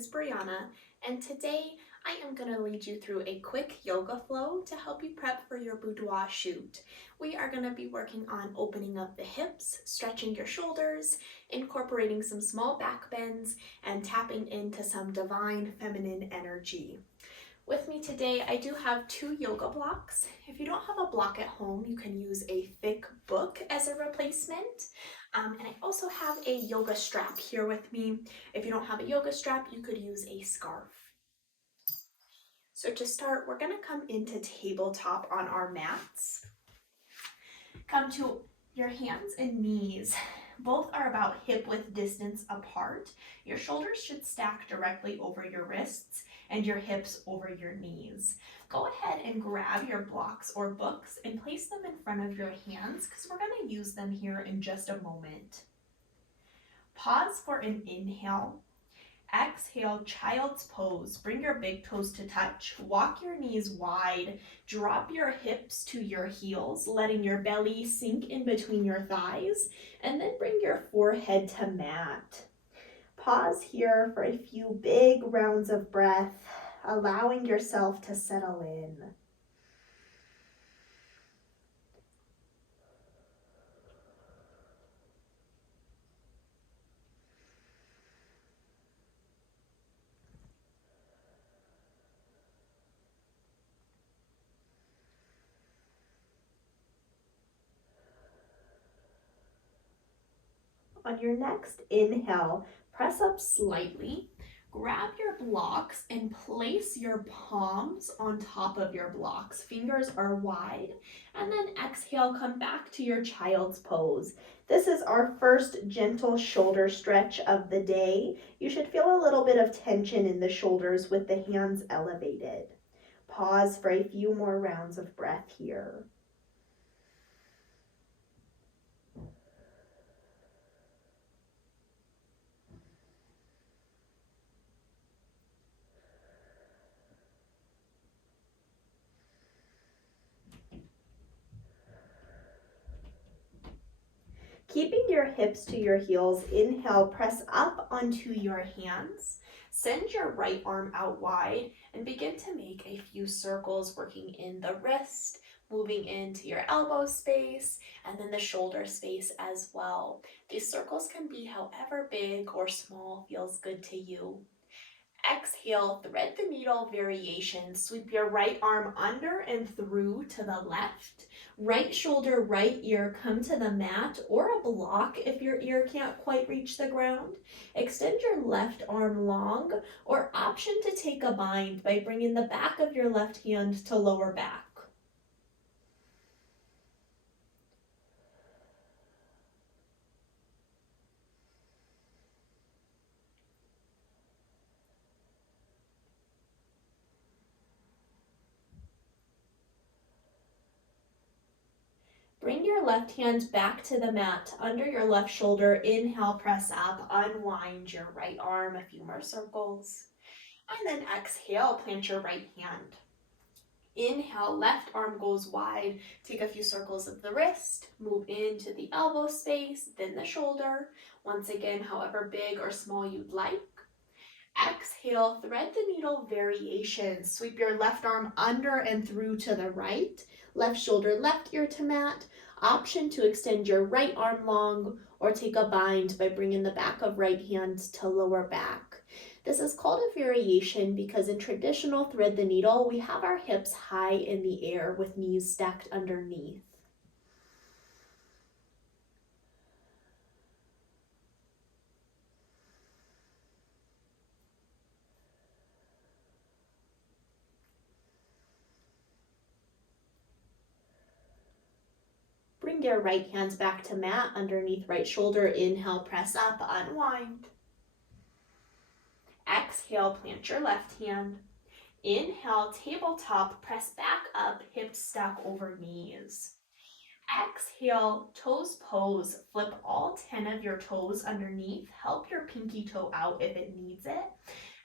is Brianna, and today I am going to lead you through a quick yoga flow to help you prep for your boudoir shoot. We are going to be working on opening up the hips, stretching your shoulders, incorporating some small back bends, and tapping into some divine feminine energy. With me today, I do have 2 yoga blocks. If you don't have a block at home, you can use a thick book as a replacement. And I also have a yoga strap here with me. If you don't have a yoga strap, you could use a scarf. So to start, we're gonna come into tabletop on our mats. Come to your hands and knees. Both are about hip width distance apart. Your shoulders should stack directly over your wrists and your hips over your knees. Go ahead and grab your blocks or books and place them in front of your hands because we're going to use them here in just a moment. Pause for an inhale. Exhale, child's pose. Bring your big toes to touch. Walk your knees wide. Drop your hips to your heels, letting your belly sink in between your thighs, and then bring your forehead to mat. Pause here for a few big rounds of breath, allowing yourself to settle in. On your next inhale, press up slightly. Grab your blocks and place your palms on top of your blocks. Fingers are wide. And then exhale, come back to your child's pose. This is our first gentle shoulder stretch of the day. You should feel a little bit of tension in the shoulders with the hands elevated. Pause for a few more rounds of breath here. Keeping your hips to your heels, inhale, press up onto your hands. Send your right arm out wide and begin to make a few circles, working in the wrist, moving into your elbow space, and then the shoulder space as well. These circles can be however big or small feels good to you. Exhale, thread the needle variation. Sweep your right arm under and through to the left. Right shoulder, right ear, come to the mat or a block if your ear can't quite reach the ground. Extend your left arm long, or option to take a bind by bringing the back of your left hand to lower back. Bring your left hand back to the mat under your left shoulder. Inhale, press up, unwind your right arm, a few more circles. And then exhale, plant your right hand. Inhale, left arm goes wide. Take a few circles of the wrist, move into the elbow space, then the shoulder. Once again, however big or small you'd like. Exhale, thread the needle variation. Sweep your left arm under and through to the right. Left shoulder, left ear to mat. Option to extend your right arm long or take a bind by bringing the back of right hand to lower back. This is called a variation because in traditional thread the needle, we have our hips high in the air with knees stacked underneath. Bring your right hands back to mat underneath right shoulder. Inhale, press up, unwind. Exhale, plant your left hand. Inhale, tabletop, press back up, hips stack over knees. Exhale, toes pose. Flip all 10 of your toes underneath. Help your pinky toe out if it needs it.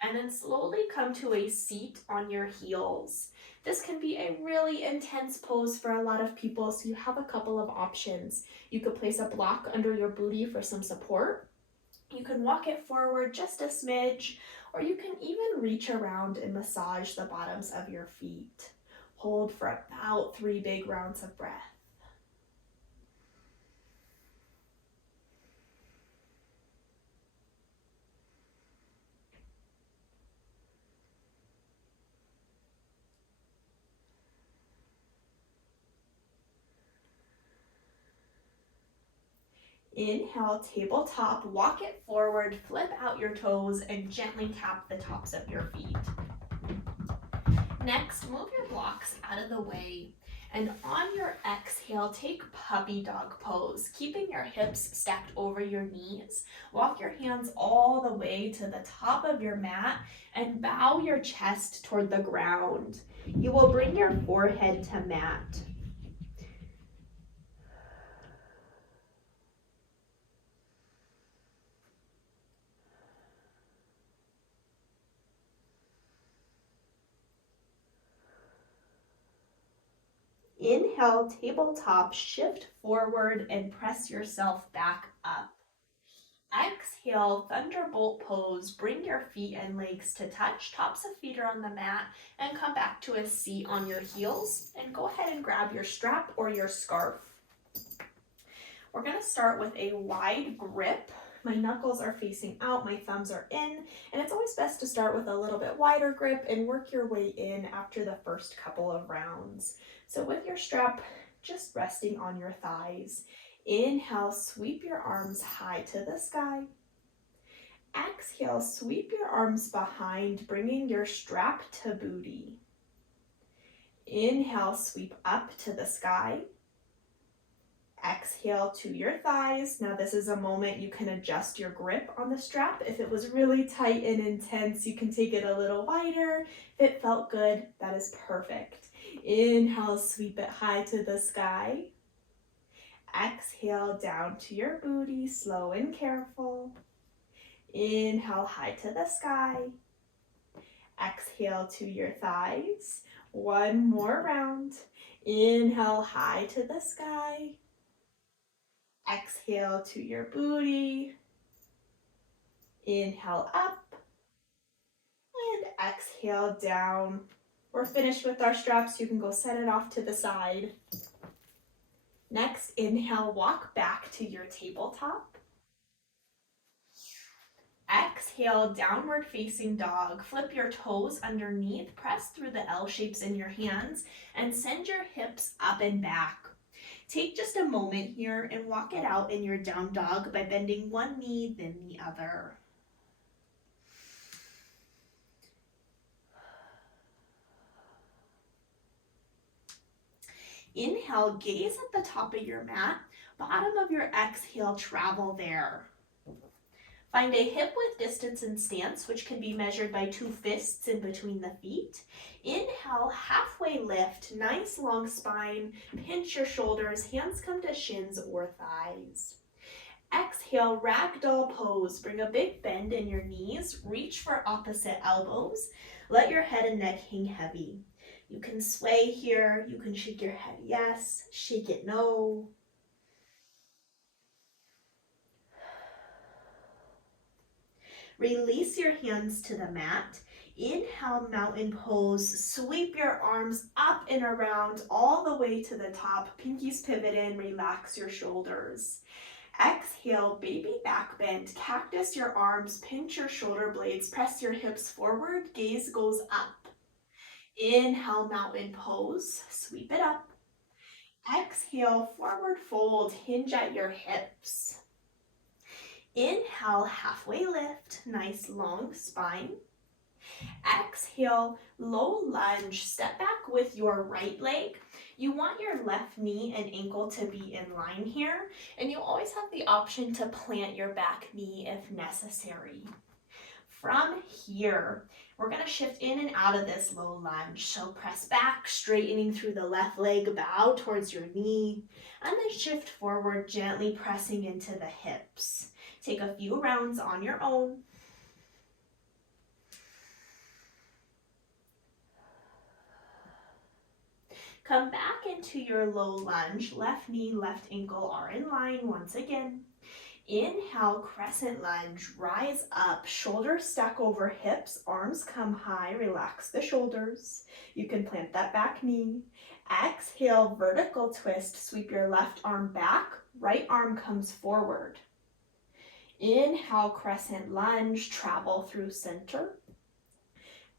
And then slowly come to a seat on your heels. This can be a really intense pose for a lot of people, so you have a couple of options. You could place a block under your booty for some support. You can walk it forward just a smidge, Or you can even reach around and massage the bottoms of your feet. Hold for about 3 big rounds of breath. Inhale, tabletop, walk it forward, flip out your toes, and gently tap the tops of your feet. Next, move your blocks out of the way, and on your exhale, take puppy dog pose, keeping your hips stacked over your knees. Walk your hands all the way to the top of your mat and bow your chest toward the ground. You will bring your forehead to mat. Inhale, tabletop, shift forward and press yourself back up. Exhale, thunderbolt pose, bring your feet and legs to touch, tops of feet are on the mat, and come back to a seat on your heels, and go ahead and grab your strap or your scarf. We're gonna start with a wide grip. My knuckles are facing out, my thumbs are in, and it's always best to start with a little bit wider grip and work your way in after the first couple of rounds. So with your strap just resting on your thighs, inhale, sweep your arms high to the sky. Exhale, sweep your arms behind, bringing your strap to booty. Inhale, sweep up to the sky. Exhale to your thighs. Now this is a moment you can adjust your grip on the strap. If it was really tight and intense, you can take it a little wider. If it felt good, that is perfect. Inhale, sweep it high to the sky. Exhale down to your booty, slow and careful. Inhale, high to the sky. Exhale to your thighs. One more round. Inhale, high to the sky. Exhale to your booty. Inhale up. And exhale down. We're finished with our straps. You can go set it off to the side. Next, inhale, walk back to your tabletop. Exhale, downward facing dog. Flip your toes underneath, press through the L shapes in your hands, and send your hips up and back. Take just a moment here and walk it out in your down dog by bending one knee, then the other. Inhale, gaze at the top of your mat. Bottom of your exhale, travel there. Find a hip width distance in stance, which can be measured by 2 fists in between the feet. Inhale, halfway lift, nice long spine, pinch your shoulders, hands come to shins or thighs. Exhale, ragdoll pose, bring a big bend in your knees, reach for opposite elbows, let your head and neck hang heavy. You can sway here, you can shake your head yes, shake it no. Release your hands to the mat. Inhale, mountain pose. Sweep your arms up and around all the way to the top. Pinkies pivot in, relax your shoulders. Exhale, baby back bend. Cactus your arms, pinch your shoulder blades, press your hips forward, gaze goes up. Inhale, mountain pose. Sweep it up. Exhale, forward fold, hinge at your hips. Inhale, halfway lift, nice long spine. Exhale, low lunge, step back with your right leg. You want your left knee and ankle to be in line here, and you always have the option to plant your back knee if necessary. From here, we're gonna shift in and out of this low lunge. So press back, straightening through the left leg, bow towards your knee, and then shift forward, gently pressing into the hips. Take a few rounds on your own. Come back into your low lunge. Left knee, left ankle are in line once again. Inhale, crescent lunge, rise up, shoulders stack over hips, arms come high, relax the shoulders. You can plant that back knee. Exhale, vertical twist, sweep your left arm back, right arm comes forward. Inhale, crescent lunge, travel through center.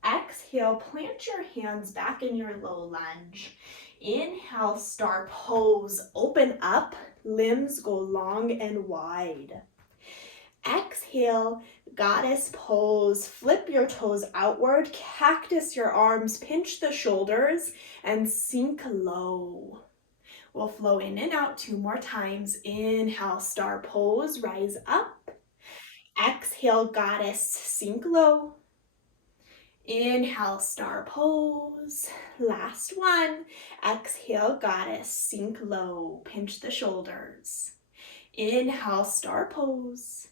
Exhale, plant your hands back in your low lunge. Inhale, star pose, open up, limbs go long and wide. Exhale, goddess pose, flip your toes outward, cactus your arms, pinch the shoulders, and sink low. We'll flow in and out 2 more times. Inhale, star pose, rise up. Exhale, goddess, sink low. Inhale, star pose. Last one. Exhale, goddess, sink low. Pinch the shoulders. Inhale, star pose.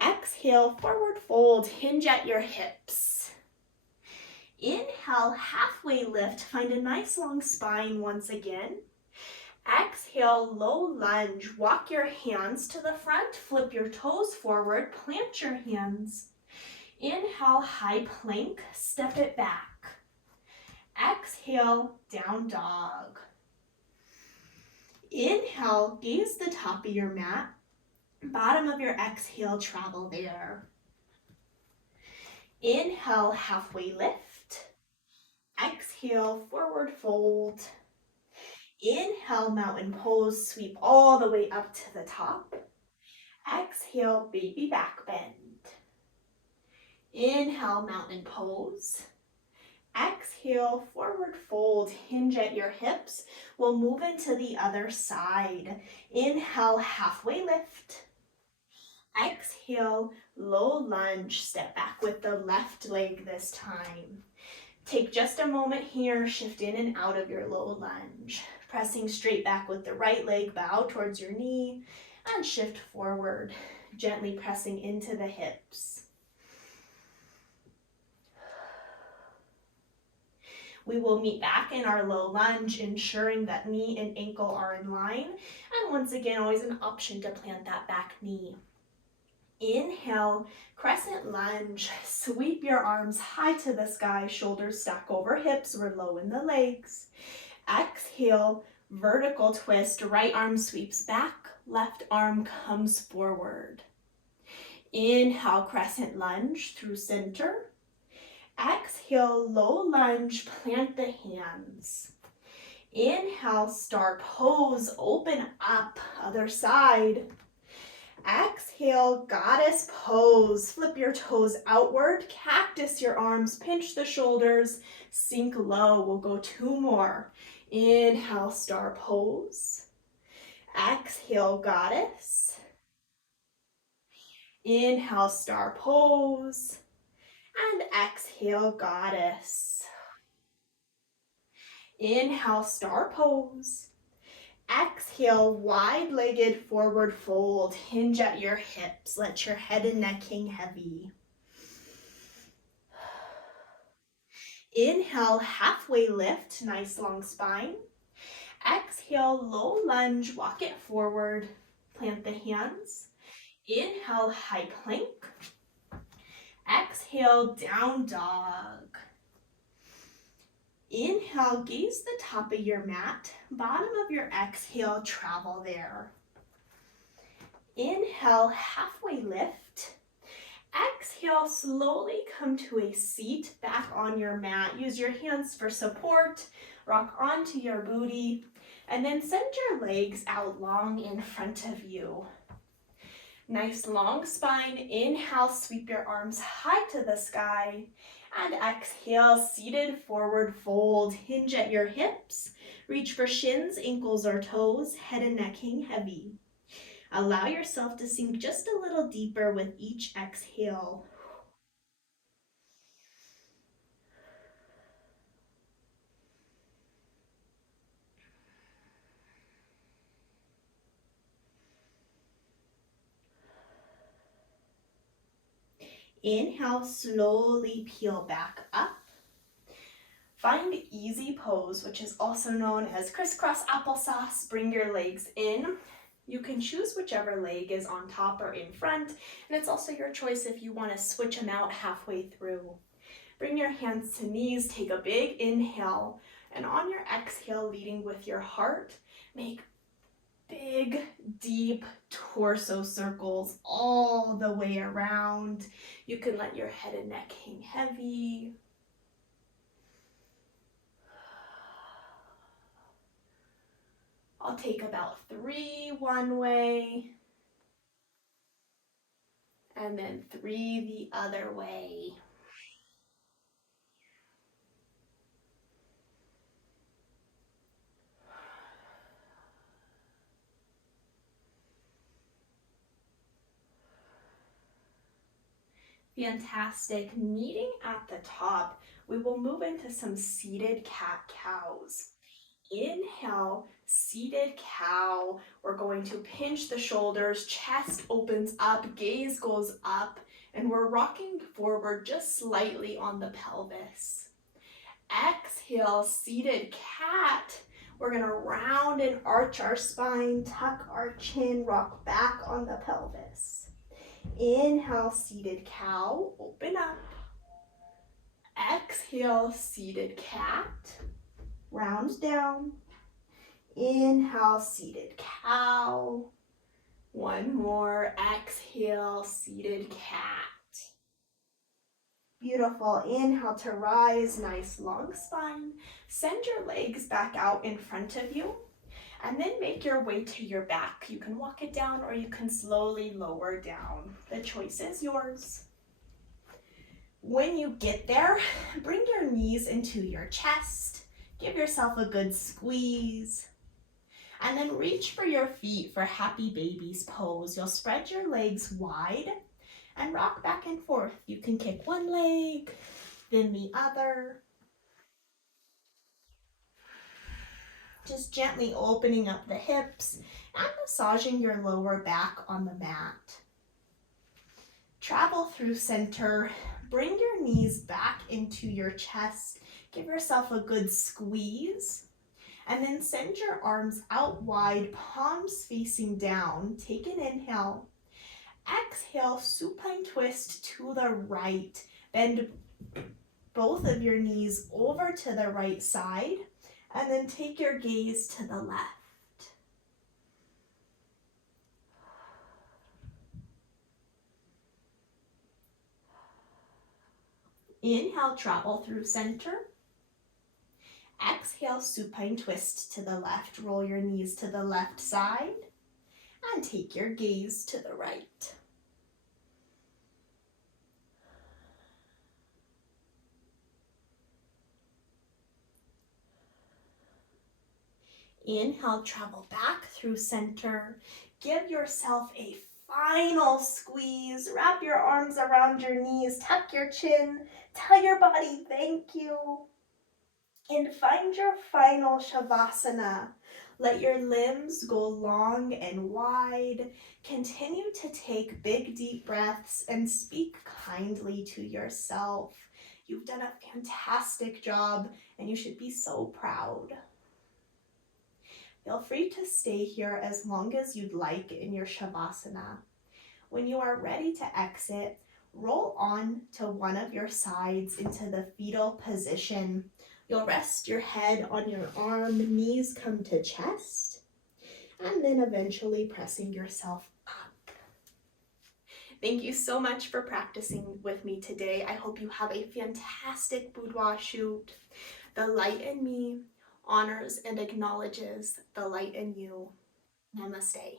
Exhale, forward fold. Hinge at your hips. Inhale, halfway lift. Find a nice long spine once again. Exhale, low lunge. Walk your hands to the front. Flip your toes forward. Plant your hands. Inhale, high plank, step it back. Exhale, down dog. Inhale, gaze the top of your mat. Bottom of your exhale, travel there. Inhale, halfway lift. Exhale, forward fold. Inhale, mountain pose, sweep all the way up to the top. Exhale, baby back bend. Inhale, mountain pose. Exhale, forward fold, hinge at your hips. We'll move into the other side. Inhale, halfway lift. Exhale, low lunge, step back with the left leg this time. Take just a moment here, shift in and out of your low lunge. Pressing straight back with the right leg, bow towards your knee, and shift forward, gently pressing into the hips. We will meet back in our low lunge, ensuring that knee and ankle are in line. And once again, always an option to plant that back knee. Inhale, crescent lunge. Sweep your arms high to the sky, shoulders stack over hips. We're low in the legs. Exhale, vertical twist. Right arm sweeps back, left arm comes forward. Inhale, crescent lunge through center. Exhale, low lunge, plant the hands. Inhale, star pose, open up, other side. Exhale, goddess pose, flip your toes outward, cactus your arms, pinch the shoulders, sink low. We'll go 2 more. Inhale, star pose. Exhale, goddess. Inhale, star pose. And exhale, goddess. Inhale, star pose. Exhale, wide-legged forward fold. Hinge at your hips. Let your head and neck hang heavy. Inhale, halfway lift. Nice long spine. Exhale, low lunge. Walk it forward. Plant the hands. Inhale, high plank. Exhale, down dog. Inhale, gaze the top of your mat. Bottom of your exhale, travel there. Inhale, halfway lift. Exhale, slowly come to a seat back on your mat. Use your hands for support. Rock onto your booty. And then send your legs out long in front of you. Nice long spine. Inhale, sweep your arms high to the sky. And exhale, seated forward fold. Hinge at your hips. Reach for shins, ankles, or toes. Head and neck hang heavy. Allow yourself to sink just a little deeper with each exhale. Inhale, slowly peel back up. Find easy pose, which is also known as crisscross applesauce. Bring your legs in. You can choose whichever leg is on top or in front, and it's also your choice if you want to switch them out halfway through. Bring your hands to knees, take a big inhale, and on your exhale, leading with your heart, make big, deep torso circles all the way around. You can let your head and neck hang heavy. I'll take about 3 one way, and then 3 the other way. Fantastic. Meeting at the top, we will move into some seated cat-cows. Inhale, seated cow. We're going to pinch the shoulders, chest opens up, gaze goes up, and we're rocking forward just slightly on the pelvis. Exhale, seated cat. We're gonna round and arch our spine, tuck our chin, rock back on the pelvis. Inhale, seated cow, open up. Exhale, seated cat, round down. Inhale, seated cow. One more, exhale, seated cat. Beautiful. Inhale to rise, nice long spine. Send your legs back out in front of you, and then make your way to your back. You can walk it down or you can slowly lower down. The choice is yours. When you get there, bring your knees into your chest. Give yourself a good squeeze. And then reach for your feet for happy baby's pose. You'll spread your legs wide and rock back and forth. You can kick one leg, then the other. Just gently opening up the hips and massaging your lower back on the mat. Travel through center. Bring your knees back into your chest. Give yourself a good squeeze. And then send your arms out wide, palms facing down. Take an inhale. Exhale, supine twist to the right. Bend both of your knees over to the right side. And then take your gaze to the left. Inhale, travel through center. Exhale, supine twist to the left. Roll your knees to the left side. And take your gaze to the right. Inhale, travel back through center. Give yourself a final squeeze. Wrap your arms around your knees. Tuck your chin. Tell your body thank you. And find your final Shavasana. Let your limbs go long and wide. Continue to take big, deep breaths and speak kindly to yourself. You've done a fantastic job and you should be so proud. Feel free to stay here as long as you'd like in your Shavasana. When you are ready to exit, roll on to one of your sides into the fetal position. You'll rest your head on your arm, knees come to chest, and then eventually pressing yourself up. Thank you so much for practicing with me today. I hope you have a fantastic boudoir shoot. The light in me honors and acknowledges the light in you. Namaste.